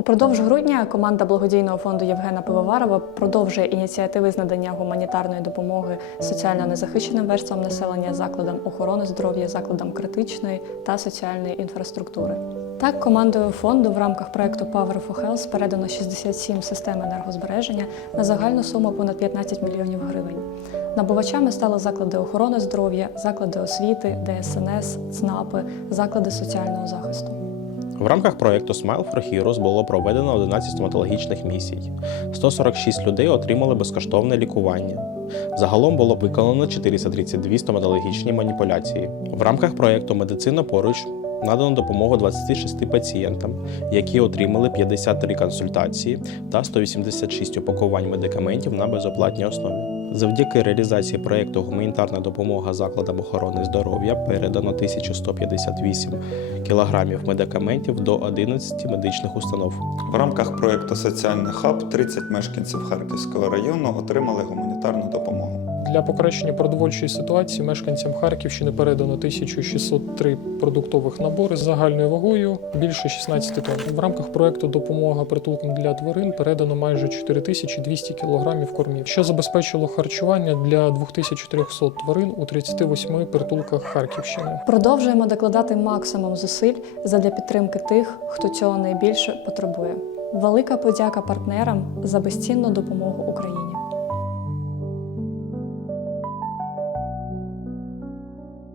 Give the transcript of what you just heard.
Упродовж грудня команда благодійного фонду Євгена Пивоварова продовжує ініціативи з надання гуманітарної допомоги соціально незахищеним верствам населення, закладам охорони здоров'я, закладам критичної та соціальної інфраструктури. Так, командою фонду в рамках проекту Power for Health передано 67 систем енергозбереження на загальну суму понад 15 мільйонів гривень. Набувачами стали заклади охорони здоров'я, заклади освіти, ДСНС, ЦНАПи, заклади соціального захисту. В рамках проєкту Smile for Heroes було проведено 11 стоматологічних місій. 146 людей отримали безкоштовне лікування. Загалом було виконано 432 стоматологічні маніпуляції. В рамках проєкту Медицина поруч надано допомогу 26 пацієнтам, які отримали 53 консультації та 186 упакувань медикаментів на безоплатній основі. Завдяки реалізації проєкту Гуманітарна допомога закладам охорони здоров'я передано 1158 кілограмів медикаментів до 11 медичних установ. В рамках проєкту Соціальний хаб 30 мешканців Харківського району отримали гуманітарну допомогу. Для покращення продовольчої ситуації мешканцям Харківщини передано 1603 продуктових набори з загальною вагою більше 16 тонн. В рамках проекту Допомога притулкам для тварин передано майже 4200 кілограмів кормів, що забезпечило харчування для 2300 тварин у 38 притулках Харківщини. Продовжуємо докладати максимум зусиль задля підтримки тих, хто цього найбільше потребує. Велика подяка партнерам за безцінну допомогу Україні.